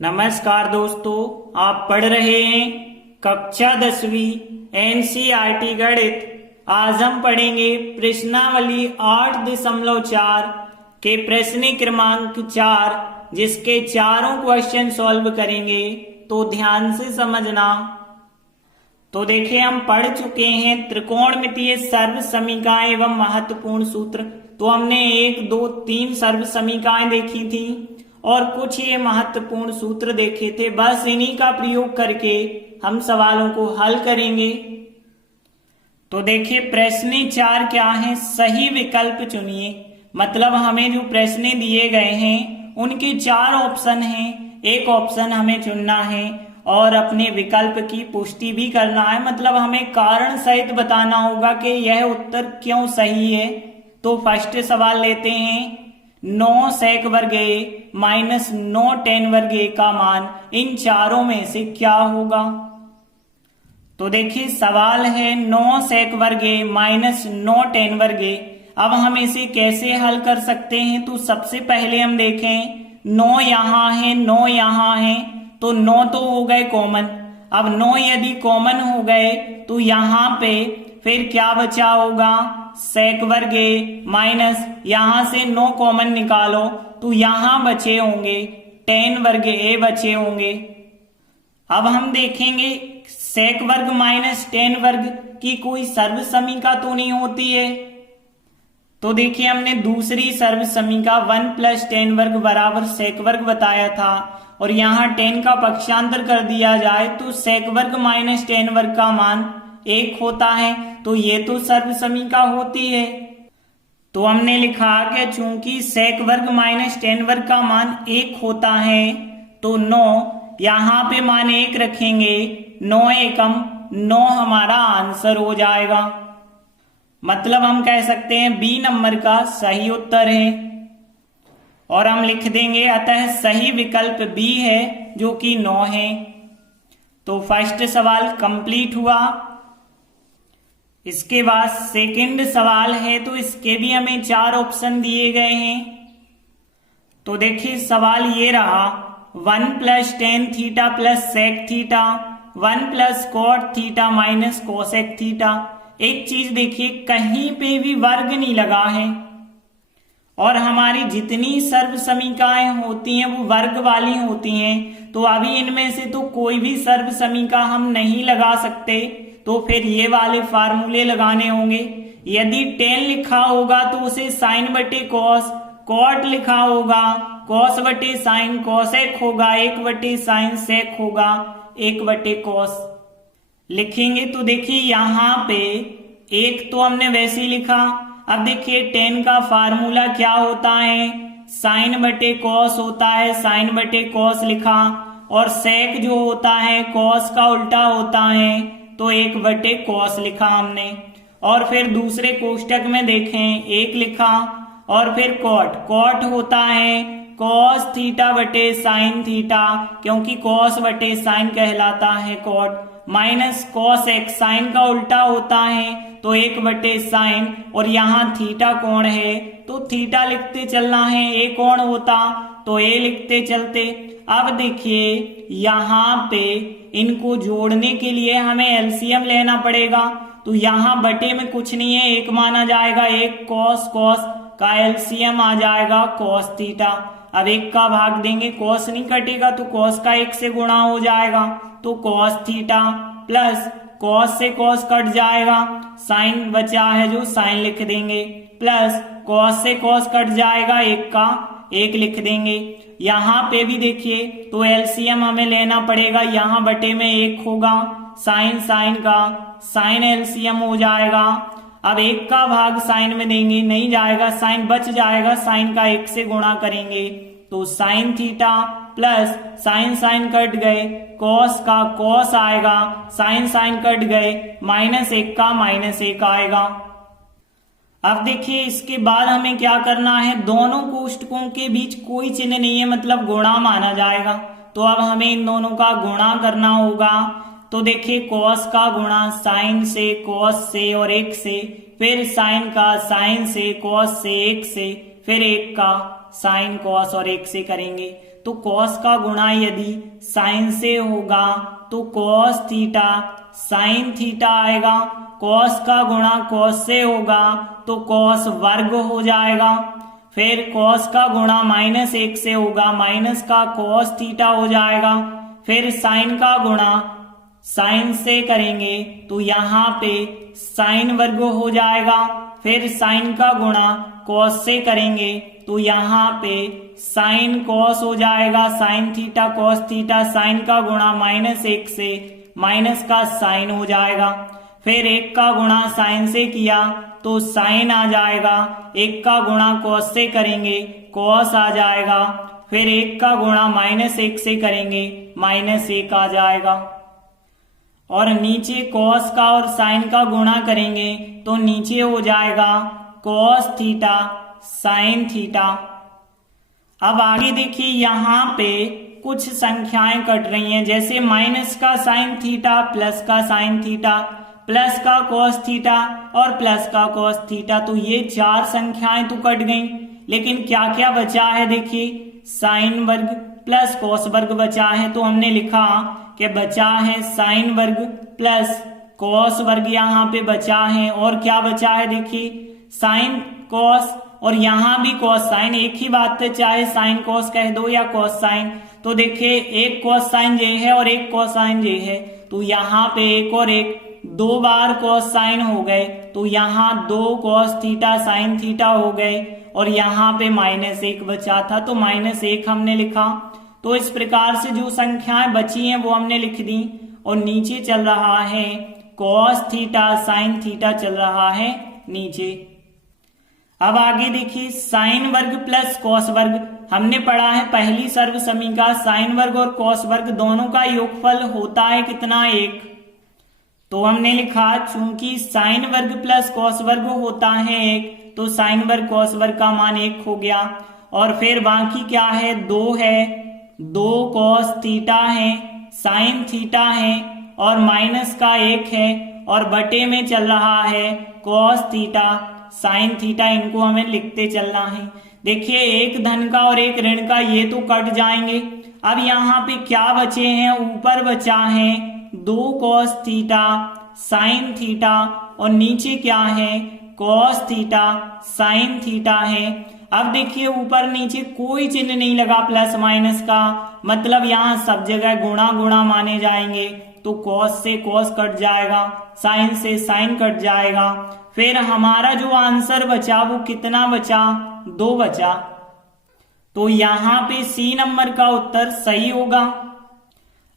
नमस्कार दोस्तों, आप पढ़ रहे हैं कक्षा 10वीं एनसीईआरटी गणित। आज हम पढ़ेंगे प्रश्नावली 8.4 के प्रश्न क्रमांक 4, जिसके चारों क्वेश्चन सॉल्व करेंगे। तो ध्यान से समझना। तो देखिए, हम पढ़ चुके हैं त्रिकोणमितीय सर्व समीकरण एवं महत्वपूर्ण सूत्र। तो हमने 1, 2, 3 सर्व समीकरण देखी थी और कुछ ये महत्वपूर्ण सूत्र देखे थे। बस इन्हीं का प्रयोग करके हम सवालों को हल करेंगे। तो देखिए, प्रश्न 4 क्या है? सही विकल्प चुनिए। मतलब हमें जो प्रश्न दिए गए हैं उनके 4 ऑप्शन हैं, एक ऑप्शन हमें चुनना है और अपने विकल्प की पुष्टि भी करना है। मतलब हमें कारण सहित बताना होगा कि यह उत्तर क्यों सही है। तो फर्स्ट सवाल लेते हैं। 9 सेक वर्ग ए माइनस 9 टेन वर्ग ए का मान इन चारों में से क्या होगा? तो देखिए, सवाल है 9 सेक वर्ग ए माइनस 9 टेन वर्ग ए। अब हम इसे कैसे हल कर सकते हैं? तो सबसे पहले हम देखें, 9 यहाँ है, 9 यहाँ है, तो 9 तो हो गए कॉमन। अब 9 यदि कॉमन हो गए तो यहाँ पे फिर क्या बचा होगा? सेक वर्ग ए माइनस यहां से 9 कॉमन निकालो तो यहां बचे होंगे टेन वर्ग ए बचे होंगे। अब हम देखेंगे सेक वर्ग माइनस टेन वर्ग की कोई सर्व समीका तो नहीं होती है। तो देखिए, हमने दूसरी सर्व समीका 1 प्लस टेन वर्ग बराबर सेक वर्ग बताया था और यहाँ 10 का पक्षांतर कर दिया जाए तो सेक वर्ग माइनस टेन वर्ग का मान 1 होता है। तो ये तो सर्व समीका होती है। तो हमने लिखा कि चूंकि सेक वर्ग माइनस टेन वर्ग का मान 1 होता है तो 9 यहाँ पे मान 1 रखेंगे, 9 एकम 9 हमारा आंसर हो जाएगा। मतलब हम कह सकते हैं बी नंबर का सही उत्तर है और हम लिख देंगे अतः सही विकल्प बी है जो कि 9 है। तो फर्स्ट सवाल कंप्लीट हुआ। इसके बाद सेकंड सवाल है, तो इसके भी हमें 4 ऑप्शन दिए गए हैं। तो देखिए, सवाल ये रहा 1 plus tan theta plus sec theta 1 plus cot theta minus cosec theta. एक चीज देखिए, कहीं पे भी वर्ग नहीं लगा है और हमारी जितनी सर्व समीकाएं होती हैं वो वर्ग वाली होती हैं। तो अभी इनमें से तो कोई भी सर्व समीका हम नहीं लगा सकते, तो फिर ये वाले फार्मूले लगाने होंगे। यदि टेन लिखा होगा तो उसे साइन बटे कॉस, कॉट लिखा होगा कॉस बटे साइन कॉसेक होगा, 1 बटे साइन सेक होगा, 1 बटे कॉस लिखेंगे। तो देखिए, यहाँ पे 1 तो हमने वैसे ही लिखा। अब देखिए, 10 का फार्मूला क्या होता है? साइन बटे कॉस होता है, साइन बटे कॉस लिखा। और सेक जो होता है कॉस का उल्टा होता है, तो 1 बटे कॉस लिखा हमने। और फिर दूसरे कोष्टक में देखें 1 लिखा और फिर कॉट, कॉट होता है कॉस थीटा बटे साइन थीटा, क्योंकि कॉस बटे साइन कहलाता है cot, minus cos x, sine का उल्टा होता है तो 1 बटे साइन। और यहाँ थीटा कोण है तो थीटा लिखते चलना है, ए कोण होता तो ए लिखते चलते। अब देखिए, यहाँ पे इनको जोड़ने के लिए हमें एलसीएम लेना पड़ेगा। तो यहाँ बटे में कुछ नहीं है, 1 माना जाएगा, 1 कॉस, कॉस का एलसीएम आ जाएगा कॉस थीटा। अब 1 का भाग देंगे, कॉस नहीं कटेगा तो कॉस का 1 से गुणा हो जाएगा, तो कॉस थीटा प्लस कॉस से कॉस कट जाएगा, साइन बचा है जो साइन लिख देंगे, प्लस कॉस से कॉस कट जाएगा, 1 का 1 लिख देंगे। यहाँ पे भी देखिए, तो एलसीएम हमें लेना पड़ेगा, यहाँ बटे में 1 होगा, साइन साइन का साइन एलसीएम हो जाएगा। अब 1 का भाग साइन में देंगे, नहीं जाएगा, साइन बच जाएगा, साइन का 1 से गुणा करेंगे तो sine theta plus sine sine cut गए, कॉस का कॉस आएगा, साइन साइन कट गए, -1 का -1 आएगा। अब देखिए, इसके बाद हमें क्या करना है? दोनों कोष्टकों के बीच कोई चिन्ह नहीं है, मतलब गुणा माना जाएगा। तो अब हमें इन दोनों का गुणा करना होगा। तो देखिए, कॉस का गुणा साइन से, कॉस से और 1 से, फिर साइन का साइन से, कॉस से, 1 से, फिर 1 का साइन कॉस और 1 से करेंगे। तो कॉस का गुणा यदि साइन से होगा तो कॉस थीटा साइन थीटा आएगा, कॉस का गुणा कॉस से होगा तो कॉस वर्ग हो जाएगा, फिर कॉस का गुणा -1 से होगा माइनस का कॉस थीटा हो जाएगा, फिर साइन का गुणा साइन से करेंगे तो यहाँ पे साइन वर्ग हो जाएगा, फिर साइन का गुणा कॉस से करेंगे तो यहाँ पे साइन कॉस हो जाएगा, sine theta cos theta, sine का गुणा -1 से माइनस का साइन हो जाएगा, फिर 1 का गुणा साइन से किया तो साइन आ जाएगा, 1 का गुणा कॉस से करेंगे कॉस आ जाएगा, फिर 1 का गुणा -1 से करेंगे -1 आ जाएगा, और नीचे कॉस का और साइन का गुणा करेंगे तो नीचे हो जाएगा कॉस थीटा साइन थीटा। अब आगे देखिए यहाँ पे कुछ संख्याएं कट रही हैं, जैसे माइनस का साइन थीटा प्लस का साइन थीटा प्लस का कॉस थीटा और प्लस का कॉस थीटा, तो ये 4 संख्याएं तो कट गई, लेकिन क्या क्या बचा है देखिए साइन वर्ग प्लस कॉस वर्ग बचा है, तो हमने लिखा कि बचा है साइन वर्ग प्लस कॉस वर्ग यहाँ पे बचा है, और क्या बचा है देखिए साइन कॉस और यहाँ भी कॉस साइन, एक ही बात है चाहे साइन कॉस कह दो या कॉस साइन, तो देखिए एक कॉस साइन ये है और एक कॉस साइन ये है, तो यहाँ पे एक और एक 2 बार कॉस साइन हो गए, तो यहाँ 2 कॉस थीटा साइन थीटा हो गए, और यहाँ पे -1 बचा था तो -1 हमने लिखा। तो इस प्रकार से जो संख्याएं बची हैं वो हमने लिख दी, और नीचे चल रहा है कॉस थीटा साइन थीटा चल रहा है नीचे। अब आगे देखिए साइन वर्ग प्लस कॉस वर्ग, हमने पढ़ा है पहली सर्वसमीका साइन वर्ग और कॉस वर्ग दोनों का योगफल होता है कितना 1, तो हमने लिखा चूंकि साइन वर्ग प्लस कॉस वर्ग होता है 1 तो साइन वर्ग कॉस वर्ग का मान 1 हो गया, और फिर बाकी क्या है 2 है, 2 कॉस थीटा है साइन थीटा है और माइनस का 1 है, और बटे में चल रहा है कॉस थीटा साइन थीटा, इनको हमें लिखते चलना है। देखिए एक धन का और एक ऋण का ये तो कट जाएंगे। अब यहाँ पे क्या बचे हैं, ऊपर बचा है 2 कॉस थीटा साइन थीटा और नीचे क्या है कॉस थीटा साइन थीटा है। अब देखिए ऊपर नीचे कोई चिन्ह नहीं लगा प्लस माइनस का, मतलब यहाँ सब जगह गुणा गुणा माने जाएंगे, तो कॉस से कॉस कट जाएगा, साइन से साइन कट जाएगा, फिर हमारा जो आंसर बचा वो कितना बचा 2 बचा, तो यहाँ पे सी नंबर का उत्तर सही होगा।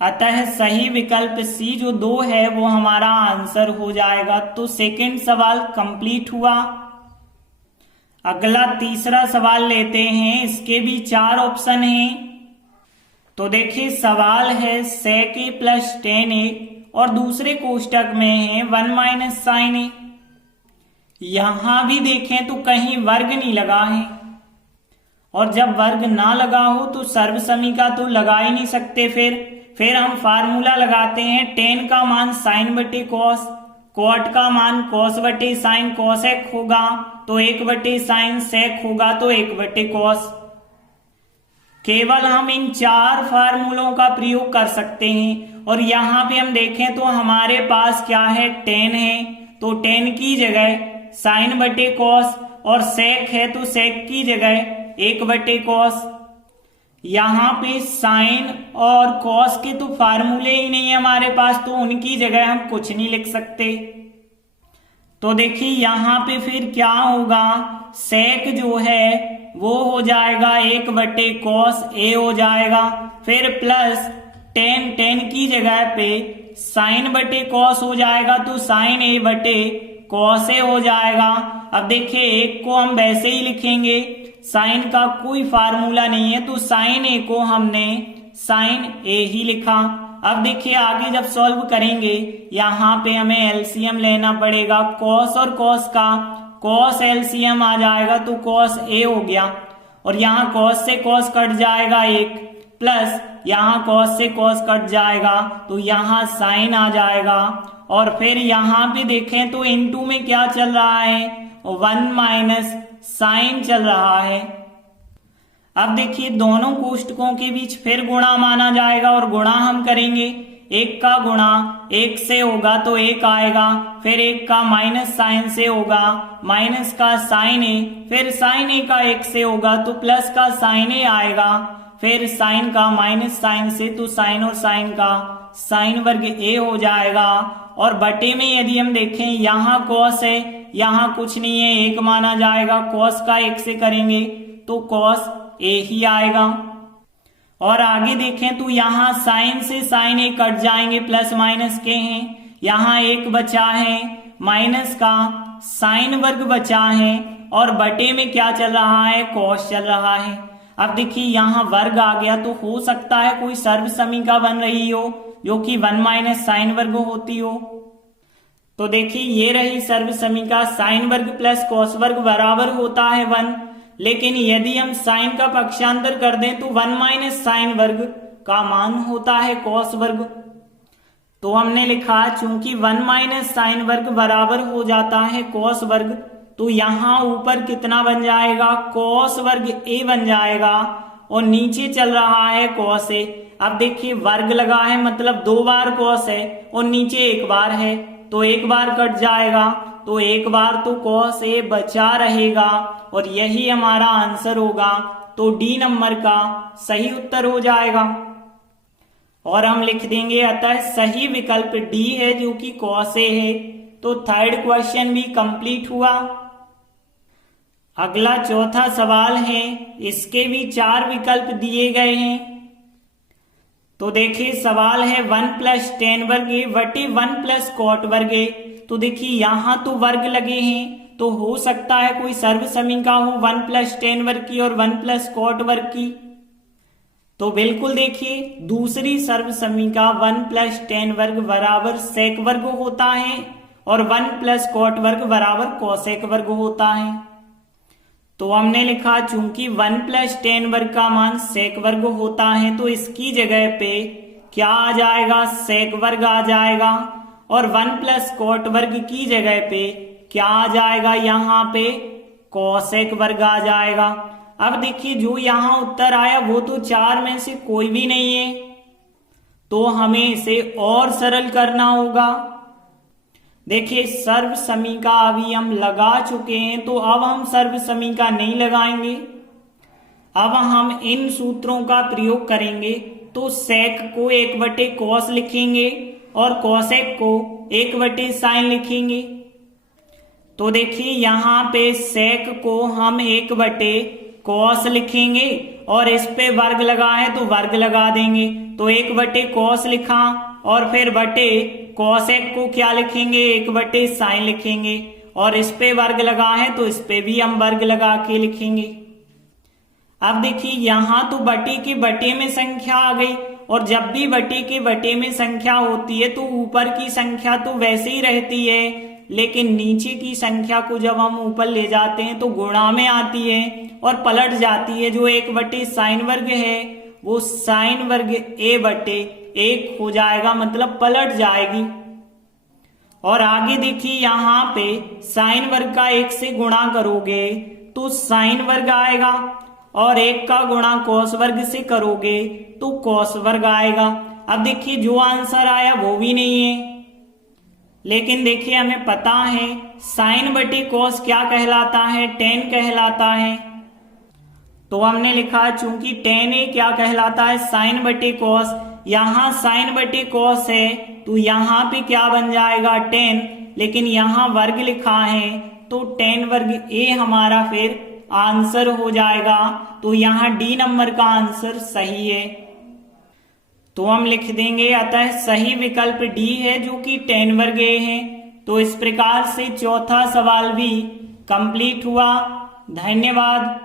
अतः सही विकल्प सी जो 2 है वो हमारा आंसर हो जाएगा। तो सेकंड सवाल कंप्लीट हुआ। अगला तीसरा सवाल लेते हैं, इसके भी 4 ऑप्शन हैं। तो देखिए सवाल है sec a प्लस 10a और दूसरे कोष्टक में है 1 माइनस साइन a। यहां भी देखें तो कहीं वर्ग नहीं लगा है, और जब वर्ग ना लगा हो तो सर्वसमीका तो लगा ही नहीं सकते। फिर हम फार्मूला लगाते हैं, 10 का मान साइन बटे कॉस, कॉट का मान कॉस बटे साइन कॉसेक होगा तो 1 बटे साइन, सेक होगा तो 1 बटे कॉस। केवल हम इन 4 फार्मूलों का प्रयोग कर सकते हैं, और यहाँ पे हम देखें तो हमारे पास क्या है 10 है, तो 10 की जगह साइन बटे कॉस, और सेक है तो सेक की जगह 1 बटे कॉस। यहाँ पे साइन और कॉस के तो फार्मूले ही नहीं है हमारे पास, तो उनकी जगह हम कुछ नहीं लिख सकते। तो देखिए यहाँ पे फिर क्या होगा, सेक जो है वो हो जाएगा 1 बटे कॉस ए हो जाएगा, फिर प्लस 10 की जगह पे साइन बटे कॉस हो जाएगा तो साइन ए बटे कॉस ए हो जाएगा। अब देखिए एक को हम वैसे ही लिखेंगे, साइन का कोई फार्मूला नहीं है तो साइन ए को हमने साइन ए ही लिखा। अब देखिए आगे जब सॉल्व करेंगे यहाँ पे हमें एलसीएम लेना पड़ेगा, कॉस और कॉस का कॉस एलसीएम आ जाएगा तो कॉस ए हो गया, और यहाँ कॉस से कॉस कट जाएगा 1, प्लस यहाँ कॉस से कॉस कट जाएगा तो यहाँ साइन आ जाएगा, और फिर यहाँ पे देखें तो इनटू में क्या चल रहा है 1 माइनस साइन चल रहा है। अब देखिए दोनों कोष्टकों के बीच फिर गुणा माना जाएगा और गुणा हम करेंगे। एक का गुणा एक से होगा तो एक आएगा, फिर एक का माइनस साइन से होगा, माइनस का साइन ए, फिर साइन ए का एक से होगा तो प्लस का साइन ए आएगा, फिर साइन का माइनस साइन से तो साइन और साइन का साइन वर्ग ए हो जाएगा। और बटे में यदि हम देखें यहाँ कॉस है, यहाँ कुछ नहीं है, एक माना जाएगा, कॉस का एक से करेंगे तो कॉस ए ही आएगा। और आगे देखें तो यहाँ साइन से साइन ए कट जाएंगे, प्लस माइनस के हैं, यहाँ एक बचा है, माइनस का साइन वर्ग बचा है और बटे में क्या चल रहा है, कॉस चल रहा है। अब देखिए यहाँ वर्ग आ गया तो हो सकता है कोई सर्व समीका बन रही हो जो कि 1 माइनस साइन वर्ग होती हो। तो देखिए ये रही सर्व समीका, साइन वर्ग प्लस कॉस वर्ग बराबर होता है 1। लेकिन यदि हम साइन का पक्षांतर कर दें तो 1 माइनस साइन वर्ग का मान होता है कॉस वर्ग। तो हमने लिखा चूंकि 1 माइनस साइन वर्ग बराबर हो जाता है कॉस वर्ग, तो यहाँ ऊपर कितना बन जाएगा, कॉस वर्ग ए बन जाएगा और नीचे चल रहा है कॉस ए। अब देखिए वर्ग लगा है मतलब 2 बार कॉस है और नीचे एक बार है तो एक बार कट जाएगा, तो एक बार तो कॉस ए बचा रहेगा और यही हमारा आंसर होगा। तो डी नंबर का सही उत्तर हो जाएगा और हम लिख देंगे अतः सही विकल्प डी है जो कि कॉस ए है। तो थर्ड क्वेश्चन भी कंप्लीट हुआ। अगला चौथा सवाल है, इसके भी 4 विकल्प दिए गए हैं। तो देखिए सवाल है 1 प्लस टेन वर्ग ए बटे 1 प्लस कॉट वर्ग ए। तो देखिए यहाँ तो वर्ग लगे हैं तो हो सकता है कोई सर्व समीका हो 1 प्लस टेन वर्ग की और 1 प्लस कॉट वर्ग की। तो बिल्कुल देखिए दूसरी सर्व समीका 1 प्लस टेन वर्ग बराबर सेक वर्ग होता है और 1 प्लस कॉट वर्ग बराबर कोसेक वर्ग होता है। तो हमने लिखा चूंकि 1 प्लस टेन वर्ग का मान सेक वर्ग होता है तो इसकी जगह पे क्या आ जाएगा, सेक वर्ग आ जाएगा और 1 प्लस कॉट वर्ग की जगह पे क्या आ जाएगा, यहाँ पे कोसेक वर्ग आ जाएगा। अब देखिए जो यहाँ उत्तर आया वो तो 4 में से कोई भी नहीं है, तो हमें इसे और सरल करना होगा। देखिए सर्व समीका अभी हम लगा चुके हैं तो अब हम सर्व समीका नहीं लगाएंगे। अब हम इन सूत्रों का प्रयोग करेंगे। तो सेक को 1 बटे कॉस लिखेंगे और कोसेक को 1 बटे साइन लिखेंगे। तो देखिए यहाँ पे सेक को हम 1 बटे कॉस लिखेंगे और इस पे वर्ग लगा है तो वर्ग लगा देंगे, तो 1 बटे कॉस लिखा और फिर बटे कोसेक को क्या लिखेंगे, 1 बटे साइन लिखेंगे और इस पे वर्ग लगा है तो इस पे भी हम वर्ग लगा के लिखेंगे। अब देखिए यहाँ तो बटे के बटे में संख्या आ गई और जब भी बटे के बटे में संख्या होती है तो ऊपर की संख्या तो वैसे ही रहती है, लेकिन नीचे की संख्या को जब हम ऊपर ले जाते हैं तो गुणा में आती है और पलट जाती है। जो 1 बटे साइन वर्ग है वो साइन वर्ग ए बटे 1 हो जाएगा, मतलब पलट जाएगी। और आगे देखिए यहाँ पे साइन वर्ग का 1 से गुणा करोगे तो साइन वर्ग आएगा और 1 का गुणा कॉस वर्ग से करोगे तो कॉस वर्ग आएगा। अब देखिए जो आंसर आया वो भी नहीं है, लेकिन देखिए हमें पता है साइन बटे कॉस क्या कहलाता है, टेन कहलाता है। तो हमने लिखा चूंकि टेन ए क्या कहलाता है, साइन बटे कॉस। यहाँ साइन बटे कॉस है तो यहाँ पे क्या बन जाएगा, टेन, लेकिन यहाँ वर्ग लिखा है तो टेन वर्ग ए हमारा फिर आंसर हो जाएगा। तो यहाँ डी नंबर का आंसर सही है। तो हम लिख देंगे अतः सही विकल्प डी है जो कि टेन वर्ग ए है। तो इस प्रकार से चौथा सवाल भी कंप्लीट हुआ। धन्यवाद।